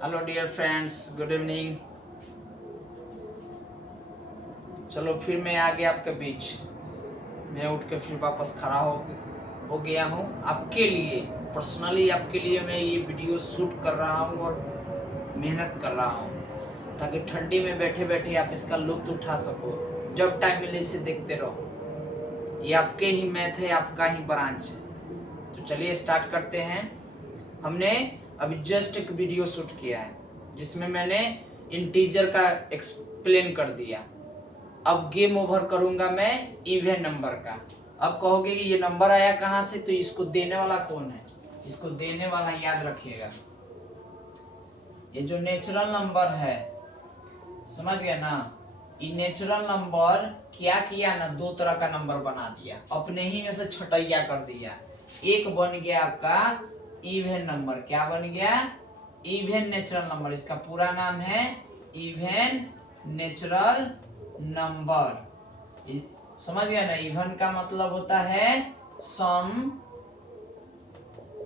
Hello dear friends, good evening. चलो फिर मैं आ गया आपके बीच। मैं उठ के फिर वापस खड़ा हो गया हूँ आपके लिए। पर्सनली आपके लिए मैं ये वीडियो शूट कर रहा हूँ और मेहनत कर रहा हूँ ताकि ठंडी में बैठे बैठे आप इसका लुत्फ उठा सको। जब टाइम मिले इसे देखते रहो। ये आपके ही मैथ है, आपका ही ब्रांच है। तो चलिए स्टार्ट करते हैं। हमने अभी जस्ट एक वीडियो शूट किया है जिसमें मैंने इंटीजर का एक्सप्लेन कर दिया। अब गेम ओवर करूंगा मैं इवन नंबर का। अब कहोगे कि ये नंबर आया कहाँ से, तो इसको देने वाला कौन है? इसको देने वाला याद रखिएगा, ये जो नेचुरल नंबर है, समझ गए ना। ये नेचुरल नंबर क्या किया ना, दो तरह का नंबर बना दिया, अपने ही में से छटैया कर दिया। एक बन गया आपका इवन नंबर। क्या बन गया? Even natural number. इसका पूरा नाम है इवन नेचुरल नंबर। समझ गया ना। इवन का मतलब होता है सम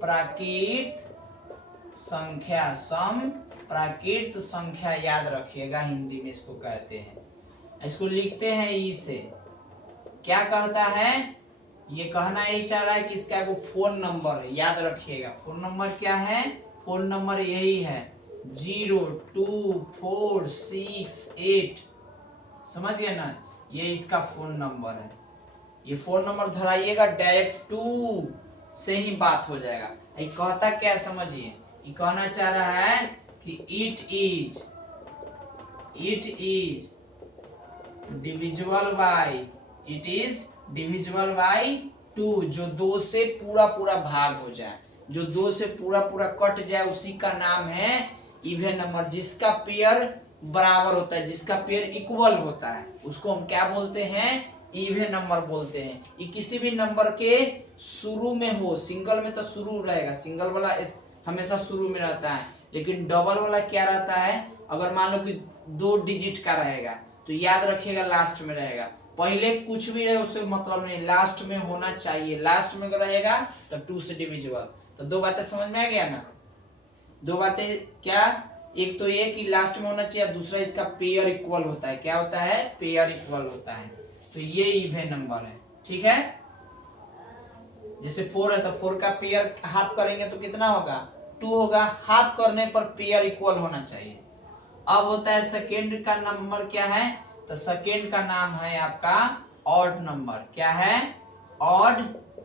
प्राकृत संख्या। सम प्राकृत संख्या याद रखिएगा, हिंदी में इसको कहते हैं। इसको लिखते हैं ई से। क्या कहता है? ये कहना यही चाह रहा है कि इसका एगो फोन नंबर है, याद रखिएगा। फोन नंबर क्या है? फोन नंबर यही है 02468। समझ गए ना, ये इसका फोन नंबर है। ये फोन नंबर धराइएगा, डायरेक्ट 2 से ही बात हो जाएगा। ये कहता क्या समझिए, ये कहना चाह रहा है कि it is divisible by, it is divisible by 2। जो 2 से पूरा पूरा भाग हो जाए, जो 2 से पूरा पूरा कट जाए, उसी का नाम है इवन नंबर। जिसका पेयर बराबर होता है, जिसका पेयर इक्वल होता है, उसको हम क्या बोलते हैं? इवन नंबर बोलते हैं। ये किसी भी नंबर के शुरू में हो, सिंगल में तो शुरू रहेगा, सिंगल वाला हमेशा शुरू में रहता है, लेकिन डबल वाला क्या रहता है? अगर मान लो कि 2 डिजिट का रहेगा तो याद रखिएगा लास्ट में रहेगा। पहले कुछ भी रहे उससे मतलब नहीं, लास्ट में होना चाहिए। लास्ट में अगर रहेगा तो 2 से डिविजिबल। तो 2 बातें समझ में आ गया ना। 2 बातें क्या? एक तो ये कि लास्ट में होना चाहिए, दूसरा इसका पेयर इक्वल होता है। क्या होता है? पेयर इक्वल होता है। तो ये इवन नंबर है, ठीक है। जैसे 4 है तो 4 का पेयर हाफ करेंगे तो कितना होगा? 2 होगा। हाफ करने पर पेयर इक्वल होना चाहिए। अब होता है सेकेंड का नंबर क्या है? तो सेकेंड का नाम है आपका ऑड नंबर। क्या है? Odd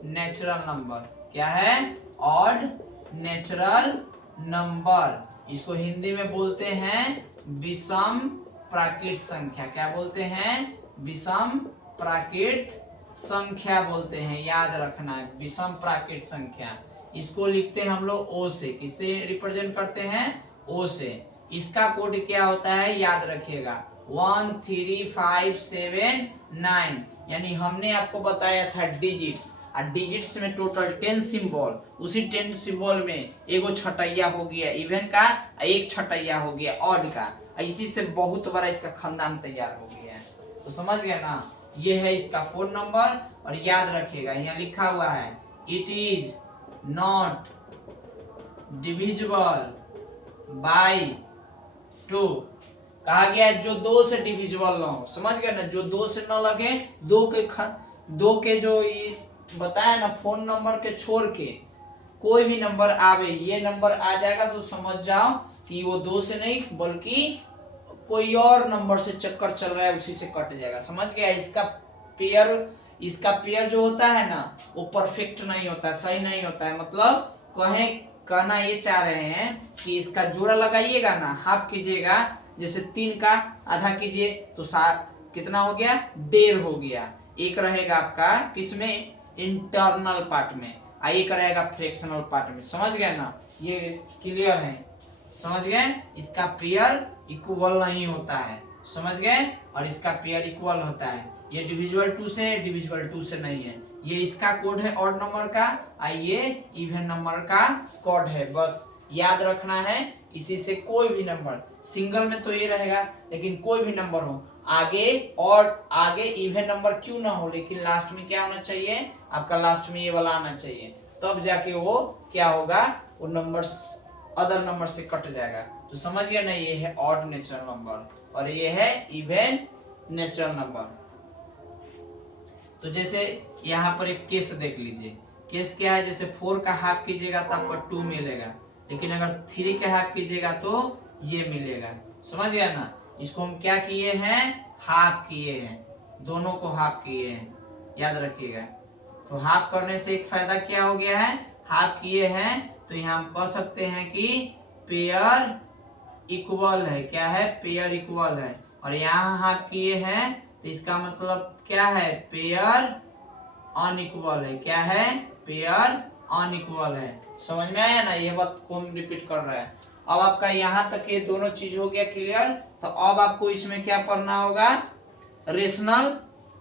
natural number. क्या है? Odd natural number. इसको हिंदी में बोलते हैं विषम प्राकृत संख्या। क्या बोलते हैं? विषम प्राकृत संख्या बोलते हैं, याद रखना है, विषम प्राकृत संख्या। इसको लिखते हैं हम लोग ओ से। किससे रिप्रेजेंट करते हैं? ओ से। इसका कोड क्या होता है? याद रखिएगा 13579। यानी हमने आपको बताया था डिजिट्स, और डिजिट्स में टोटल 10 सिंबल। उसी 10 सिंबल में एगो छटैया हो गया इवन का, एक छटैया हो गया ऑड का। इसी से बहुत बड़ा इसका खानदान तैयार हो गया है। तो समझ गया ना। ये है इसका फोन नंबर। और याद रखिएगा यहाँ लिखा हुआ है it is not divisible by 2। कहा गया जो 2 से डिविजिबल ना हो। समझ गया ना, जो 2 से न लगे। 2 के जो ये बताया ना, फोन नंबर के छोड़ के कोई भी नंबर आवे, ये नंबर आ जाएगा तो समझ जाओ कि वो 2 से नहीं बल्कि कोई और नंबर से चक्कर चल रहा है, उसी से कट जाएगा। समझ गया। इसका पेयर जो होता है ना, वो परफेक्ट नहीं होता है, सही नहीं होता है। मतलब कहना ये चाह रहे हैं कि इसका जोड़ा लगाइएगा ना, हाफ कीजिएगा, जैसे 3 का आधा कीजिए तो कितना हो गया? 1.5 हो गया। एक रहेगा आपका किसमें? इंटरनल पार्ट में, और एक रहेगा फ्रैक्शनल पार्ट में। समझ गए ना। ये क्लियर है? समझ गए। इसका पेयर इक्वल नहीं होता है, समझ गए। और इसका पेयर इक्वल होता है। ये डिविजिबल 2 से, डिविजिबल 2 से नहीं है। ये इसका कोड है ऑड नंबर का, और ये इवन नंबर का कोड है। बस याद रखना है। इसी से कोई भी नंबर, सिंगल में तो ये रहेगा, लेकिन कोई भी नंबर हो आगे, और आगे इवन नंबर क्यों ना हो, लेकिन लास्ट में क्या होना चाहिए? आपका लास्ट में ये वाला आना चाहिए, तब जाके वो क्या होगा? वो नंबर अदर नंबर से कट जाएगा। तो समझ गया ना, ये है ऑड नेचुरल नंबर और ये है इवन नेचुरल नंबर। तो जैसे यहाँ पर एक केस देख लीजिए, केस क्या है, जैसे 4 का हाफ कीजिएगा तो आपको 2 मिलेगा, लेकिन अगर 3 का हाफ कीजिएगा तो ये मिलेगा। समझ गया ना, इसको हम क्या किए हैं, हाफ किए हैं, दोनों को हाफ किए हैं, याद रखिएगा। तो हाफ करने से एक फायदा क्या हो गया है, हाफ किए हैं तो यहाँ हम कह सकते हैं कि पेयर इक्वल है, क्या है, पेयर इक्वल है। और यहाँ हाफ किए हैं तो इसका मतलब क्या है, पेयर अनइक्वल है, क्या है, पेयर अनइक्वल है। समझ में आया ना, ये बात कौन रिपीट कर रहा है। अब आपका यहाँ तक ये दोनों चीज हो गया क्लियर। तो अब आपको इसमें क्या पढ़ना होगा, रेशनल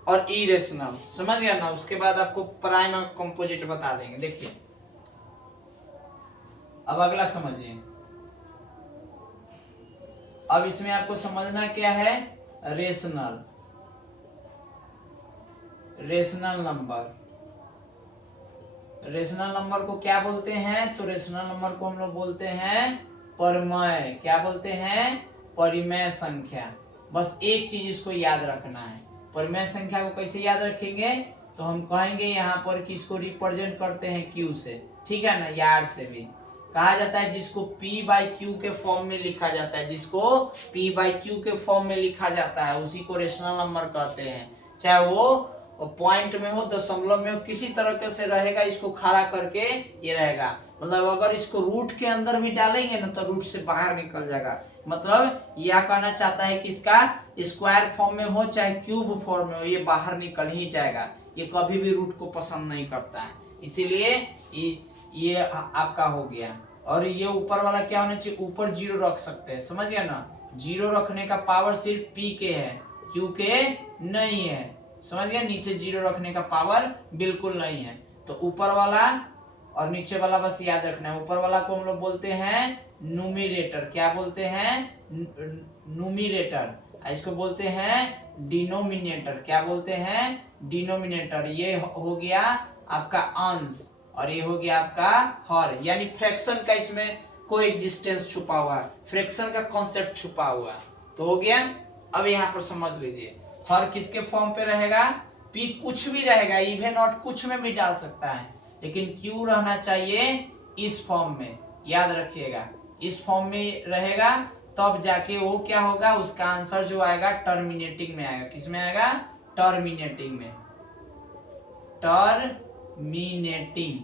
और इरेशनल। समझ गया ना, उसके बाद आपको प्राइम और कंपोजिट बता देंगे। देखिए अब अगला समझिए, अब इसमें आपको समझना क्या है, rational, rational number. Rational number को क्या बोलते हैं, तो रेशनल नंबर को हम लोग बोलते हैं परिमेय, क्या बोलते हैं, परिमेय संख्या। बस एक चीज इसको याद रखना है, परिमेय संख्या को कैसे याद रखेंगे, तो हम कहेंगे यहाँ पर कि इसको रिप्रेजेंट करते हैं क्यू से, ठीक है ना, यार से भी कहा जाता है, जिसको P बाई क्यू के फॉर्म में लिखा जाता है, जिसको P बाई क्यू के फॉर्म में लिखा जाता है उसी को रेशनल नंबर कहते हैं। चाहे वो पॉइंट में हो, दशमलव में हो, किसी तरह से रहेगा, इसको खड़ा करके ये रहेगा। मतलब अगर इसको रूट के अंदर भी डालेंगे ना तो रूट से बाहर निकल जाएगा। मतलब यह कहना चाहता है कि इसका स्क्वायर फॉर्म में हो चाहे क्यूब फॉर्म में हो, ये बाहर निकल ही जाएगा, ये कभी भी रूट को पसंद नहीं करता है, इसीलिए ये आपका हो गया। और ये ऊपर वाला क्या होना चाहिए, ऊपर 0 रख सकते हैं, समझ गया ना, 0 रखने का पावर सिर्फ P के है, Q के नहीं है, समझ गया, नीचे 0 रखने का पावर बिल्कुल नहीं है। तो ऊपर वाला और नीचे वाला बस याद रखना है। ऊपर वाला को हम लोग बोलते हैं न्यूमरेटर, क्या बोलते हैं, न्यूमरेटर। इसको बोलते हैं डिनोमिनेटर, क्या बोलते हैं, डिनोमिनेटर। ये हो गया आपका अंश और ये हो गया आपका हर, यानी फ्रैक्शन का इसमें कोई एग्जिस्टेंस छुपा हुआ है, फ्रैक्शन का कॉन्सेप्ट छुपा हुआ है। तो हो गया। अब यहाँ पर समझ लीजिए, हर किसके फॉर्म पे रहेगा, P कुछ भी रहेगा, इवन नॉट कुछ में भी डाल सकता है, लेकिन Q रहना चाहिए इस फॉर्म में, याद रखिएगा, इस फॉर्म में रहेगा, तब जाके वो क्या होगा, उसका आंसर जो आएगा टर्मिनेटिंग में आएगा। किस में आएगा, टर्मिनेटिंग में, टर्मिनेटिंग,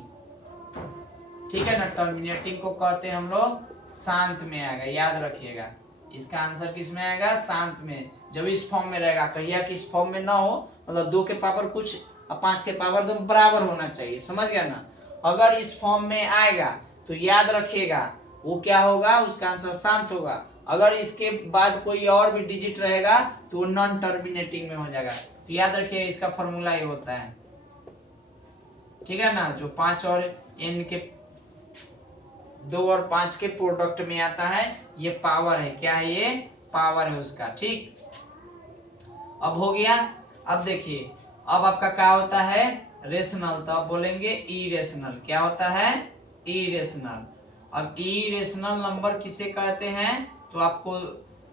ठीक है ना। टर्मिनेटिंग को कहते हैं हम लोग शांत में आएगा, याद रखिएगा, इसका आंसर किस में आएगा, शांत में, जब इस फॉर्म में रहेगा। कहिए कि इस फॉर्म में ना हो, मतलब 2 के पावर कुछ और 5 के पावर एकदम बराबर होना चाहिए, समझ गया ना। अगर इस फॉर्म में आएगा तो याद रखिएगा वो क्या होगा, उसका आंसर शांत होगा। अगर इसके बाद कोई और भी डिजिट रहेगा तो वो नॉन टर्मिनेटिंग में हो जाएगा। तो याद रखिएगा इसका फॉर्मूला ये होता है, ठीक है ना, जो 5 और n के 2 और 5 के प्रोडक्ट में आता है, ये पावर है, क्या है, ये पावर है उसका, ठीक। अब हो गया। अब देखिए, अब आपका क्या होता है, रेशनल, तो आप बोलेंगे इरेशनल, क्या होता है, इरेशनल। अब इरेशनल नंबर किसे कहते हैं, तो आपको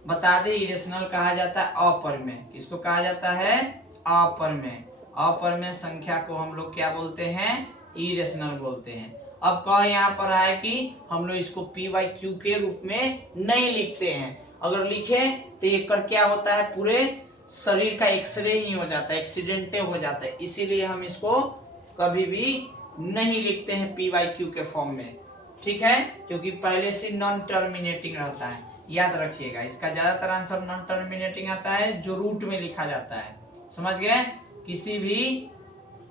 बता दे, इरेशनल कहा जाता है अपरिमेय। किसको कहा जाता है, अपरिमेय। अपरिमेय संख्या को हम लोग क्या बोलते हैं, इरेशनल बोलते हैं। अब कह यहाँ पर है कि हम लोग इसको P बाई क्यू के रूप में नहीं लिखते हैं, अगर लिखे तो ये कर क्या होता है, पूरे शरीर का एक्सरे ही हो जाता है, एक्सीडेंटे हो जाता है, इसीलिए हम इसको कभी भी नहीं लिखते हैं P बाई क्यू के फॉर्म में, ठीक है, क्योंकि पहले से नॉन टर्मिनेटिंग रहता है, याद रखिएगा। इसका ज्यादातर आंसर नॉन टर्मिनेटिंग आता है, जो रूट में लिखा जाता है, समझ गए, किसी भी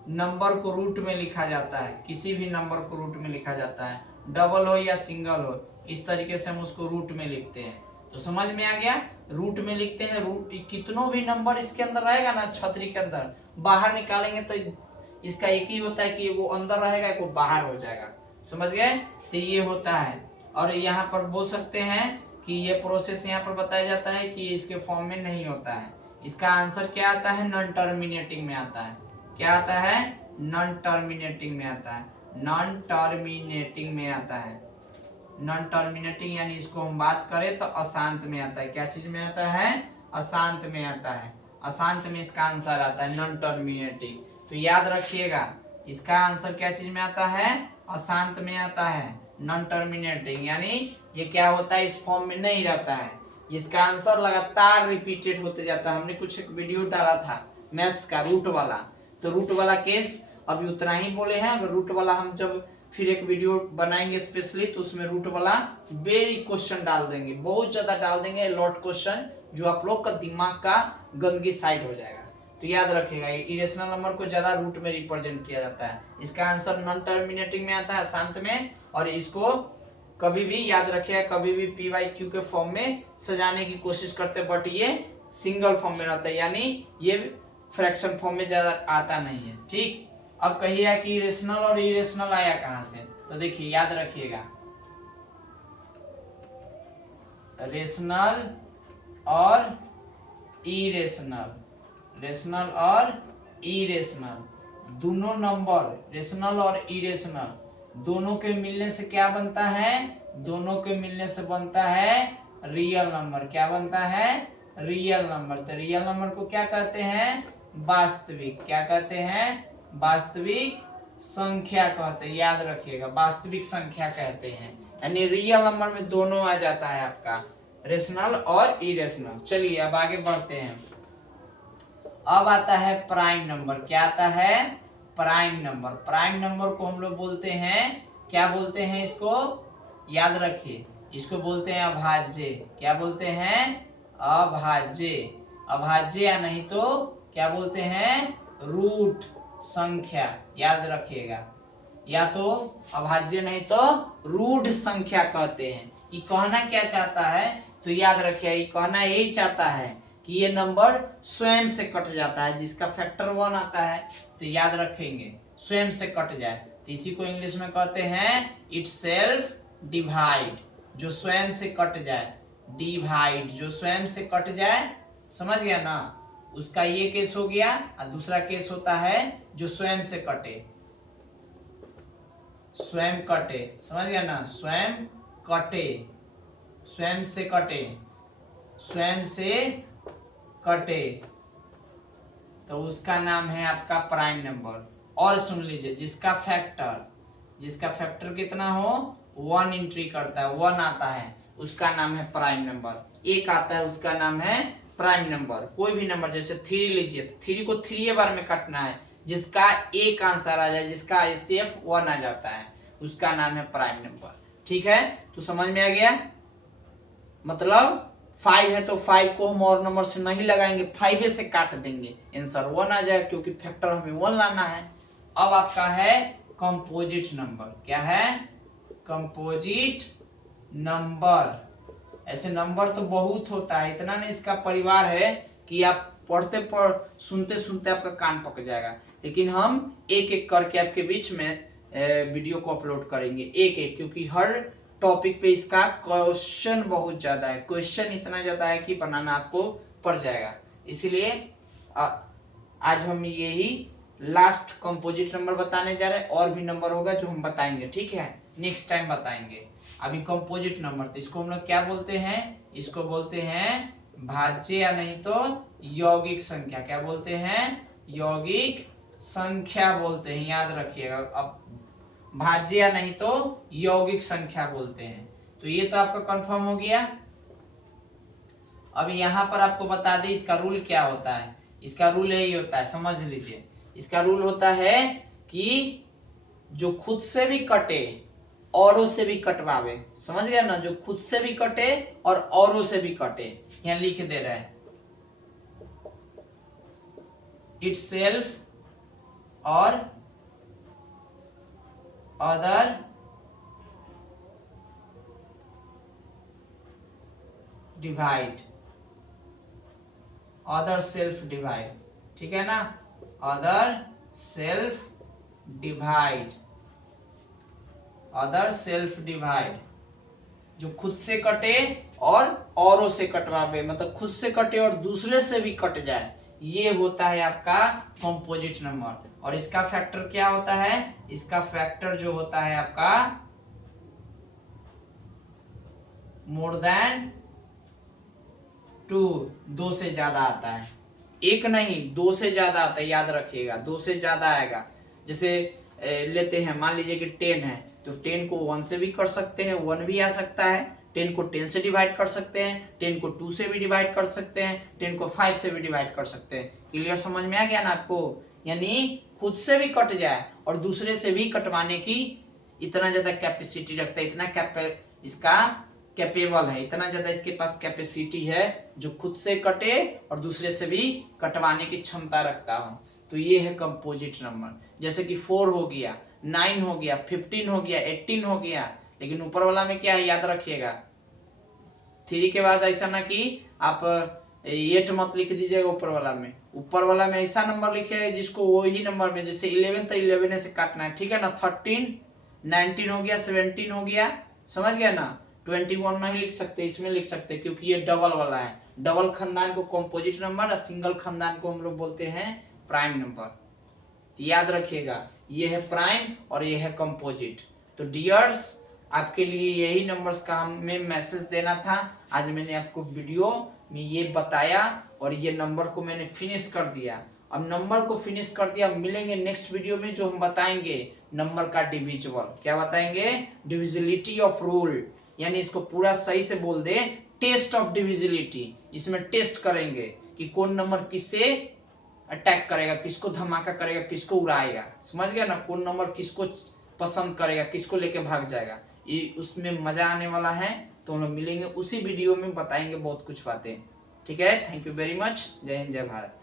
नंबर को रूट में लिखा जाता है, किसी भी नंबर को रूट में लिखा जाता है, डबल हो या सिंगल हो, इस तरीके से हम उसको रूट में लिखते हैं। तो समझ में आ गया, रूट में लिखते हैं, रूट कितनों भी नंबर इसके अंदर रहेगा ना, छतरी के अंदर, बाहर निकालेंगे तो इसका एक ही होता है कि वो अंदर रहेगा, वो बाहर हो जाएगा, समझ गए। तो ये होता है। और यहाँ पर बोल सकते हैं कि ये प्रोसेस यहाँ पर बताया जाता है कि इसके फॉर्म में नहीं होता है। इसका आंसर क्या आता है, नॉन टर्मिनेटिंग में आता है, क्या आता है, नॉन टर्मिनेटिंग में आता है, नॉन टर्मिनेटिंग में आता है, नॉन टर्मिनेटिंग, यानी इसको हम बात करें तो अशांत में आता है। क्या चीज में आता है? अशांत में आता है। अशांत में इसका आंसर आता है नॉन टर्मिनेटिंग। तो याद रखिएगा इसका आंसर क्या चीज में आता है? अशांत में आता है, नॉन टर्मिनेटिंग। यानी ये क्या होता है? इस फॉर्म में नहीं रहता है। इसका आंसर लगातार रिपीटेड होते जाता है। हमने कुछ एक वीडियो डाला था मैथ्स का रूट वाला, तो रूट वाला केस अभी उतना ही बोले हैं। अगर रूट वाला हम जब फिर एक वीडियो बनाएंगे स्पेशली तो उसमें रूट वाला वेरी क्वेश्चन डाल देंगे, बहुत ज्यादा डाल देंगे, लॉट क्वेश्चन, जो आप लोग का दिमाग का गंदगी साइड हो जाएगा। तो याद रखिएगा इरेशनल नंबर को ज्यादा रूट में रिप्रेजेंट किया जाता है। इसका आंसर नॉन टर्मिनेटिंग में आता है, शांत में। और इसको कभी भी याद रखिएगा, कभी भी पी वाई क्यू के फॉर्म में सजाने की कोशिश करते, बट ये सिंगल फॉर्म में रहता है, यानी ये फ्रैक्शन फॉर्म में ज्यादा आता नहीं है। ठीक, अब कहिए कि रेशनल और इरेशनल आया कहां से? तो देखिए याद रखिएगा, रेशनल और इरेशनल, रेशनल और इरेशनल दोनों नंबर, रेशनल और इरेशनल दोनों के मिलने से क्या बनता है? दोनों के मिलने से बनता है रियल नंबर। क्या बनता है? Real number. तो रियल नंबर को क्या कहते हैं? वास्तविक। क्या कहते हैं? वास्तविक संख्या कहते हैं। याद रखिएगा वास्तविक संख्या कहते हैं, यानी रियल नंबर में दोनों आ जाता है आपका, रेशनल और इरेशनल। चलिए अब आगे बढ़ते हैं। अब आता है प्राइम नंबर। क्या आता है? Prime number. प्राइम नंबर को हम लोग बोलते हैं, क्या बोलते हैं इसको? याद रखिए, इसको बोलते हैं अभाज्य। क्या बोलते हैं? अभाज्य। अभाज्य या नहीं तो क्या बोलते हैं? रूट संख्या। याद रखिएगा, या तो अभाज्य नहीं तो रूट संख्या कहते हैं। ये कहना क्या चाहता है? तो याद रखिए ये कहना यही चाहता है कि ये नंबर स्वयं से कट जाता है, जिसका फैक्टर 1 आता है। तो याद रखेंगे स्वयं से कट जाए, तो इसी को इंग्लिश में कहते हैं इट सेल्फ डिवाइड। जो स्वयं से कट जाए, डिवाइड जो स्वयं से कट जाए, समझ गया ना? उसका ये केस हो गया। और दूसरा केस होता है जो स्वयं से कटे, स्वयं कटे, समझ गया ना? स्वयं कटे, स्वयं से कटे, स्वयं से कटे, तो उसका नाम है आपका प्राइम नंबर। और सुन लीजिए, जिसका फैक्टर कितना हो, 1 एंट्री करता है, 1 आता है, उसका नाम है प्राइम नंबर। 1 आता है उसका नाम है प्राइम नंबर। कोई भी नंबर, जैसे 3 लीजिए, 3 को 3 बार में काटना है, जिसका एक आंसर आ जाए, जिसका एचसीएफ 1 आ जाता है, उसका नाम है प्राइम नंबर। ठीक है, तो समझ में आ गया? मतलब 5 है तो 5 को हम और नंबर से नहीं लगाएंगे, 5 से काट देंगे, आंसर 1 आ जाएगा, क्योंकि फैक्टर हमें 1 लाना है। अब आपका है कंपोजिट नंबर। क्या है? Composite number. ऐसे नंबर तो बहुत होता है, इतना नहीं इसका परिवार है कि आप सुनते सुनते आपका कान पक जाएगा। लेकिन हम एक एक करके आपके बीच में वीडियो को अपलोड करेंगे, एक एक, क्योंकि हर टॉपिक पे इसका क्वेश्चन बहुत ज्यादा है, क्वेश्चन इतना ज्यादा है कि बनाना आपको पड़ जाएगा। इसीलिए आज हम यही लास्ट कंपोजिट नंबर बताने जा रहे हैं। और भी नंबर होगा जो हम बताएंगे, ठीक है, नेक्स्ट टाइम बताएंगे। अभी कंपोजिट नंबर, तो इसको हम लोग क्या बोलते हैं? इसको बोलते हैं भाज्य या नहीं तो यौगिक संख्या। क्या बोलते हैं? यौगिक संख्या बोलते हैं, याद रखिएगा। अब भाज्य या नहीं तो यौगिक संख्या बोलते हैं। तो ये तो आपका कंफर्म हो गया। अब यहाँ पर आपको बता दें इसका रूल क्या होता है। इसका रूल यही होता है, समझ लीजिए। इसका रूल होता है कि जो खुद से भी कटे औरों से भी कटवावे, समझ गया ना? जो खुद से भी कटे और औरों से भी कटे, यहाँ लिख दे रहे हैं इट सेल्फ और other divide, other self divide, ठीक है ना? Other self divide, other self divide, जो खुद से कटे और औरों से कटवावे, मतलब खुद से कटे और दूसरे से भी कट जाए, ये होता है आपका कंपोजिट नंबर। और इसका फैक्टर क्या होता है? इसका फैक्टर जो होता है आपका मोर देन 2, 2 से ज्यादा आता है, एक नहीं 2 से ज्यादा आता है, याद रखिएगा 2 से ज्यादा आएगा। जैसे लेते हैं, मान लीजिए कि 10 है तो 10 को 1 से भी कर सकते हैं, 1 भी आ सकता है, 10 को 10 से डिवाइड कर सकते हैं, 10 को 2 से भी डिवाइड कर सकते हैं, 10 को 5 से भी डिवाइड कर सकते हैं। क्लियर, समझ में आ गया ना आपको? यानी खुद से भी कट जाए और दूसरे से भी कटवाने की इतना ज्यादा कैपेसिटी रखता है, इतना इसका कैपेबल है, इतना ज्यादा इसके पास कैपेसिटी है जो खुद से कटे और दूसरे से भी कटवाने की क्षमता रखता हो। तो ये है कंपोजिट नंबर। जैसे कि 4 हो गया, 9 हो गया, 15 हो गया, 18 हो गया, लेकिन ऊपर वाला में क्या है याद रखिएगा, 3 के बाद ऐसा ना कि आप 8 मत लिख दीजिएगा ऊपर वाला में। ऊपर वाला में ऐसा नंबर लिखे जिसको वही नंबर में, जैसे 11 तो 11 से काटना है, ठीक है ना। 13, 19 हो गया, 17 हो गया, समझ गया ना। 21 नहीं लिख सकते, इसमें लिख सकते क्योंकि ये डबल वाला है। डबल खानदान को कंपोजिट नंबर और सिंगल खानदान को हम लोग बोलते हैं प्राइम नंबर। याद रखिएगा, ये है प्राइम और ये है कंपोजिट। तो डियर्स, आपके लिए यही नंबर्स का हमें मैसेज देना था। आज मैंने आपको वीडियो में ये बताया और ये नंबर को मैंने फिनिश कर दिया। अब नंबर को फिनिश कर दिया, मिलेंगे नेक्स्ट वीडियो में जो हम बताएंगे नंबर का डिविजिबल। क्या बताएंगे? डिविजिबिलिटी ऑफ रूल, यानी इसको पूरा सही से बोल दे, टेस्ट ऑफ डिविजिबिलिटी। इसमें टेस्ट करेंगे कि कौन नंबर किससे अटैक करेगा, किसको धमाका करेगा, किसको उड़ाएगा। समझ गया ना? कौन नंबर किसको पसंद करेगा, किसको लेके भाग जाएगा, ये उसमें मजा आने वाला है। तो हम लोग मिलेंगे उसी वीडियो में, बताएंगे बहुत कुछ बातें। ठीक है, थैंक यू वेरी मच। जय हिंद, जय भारत।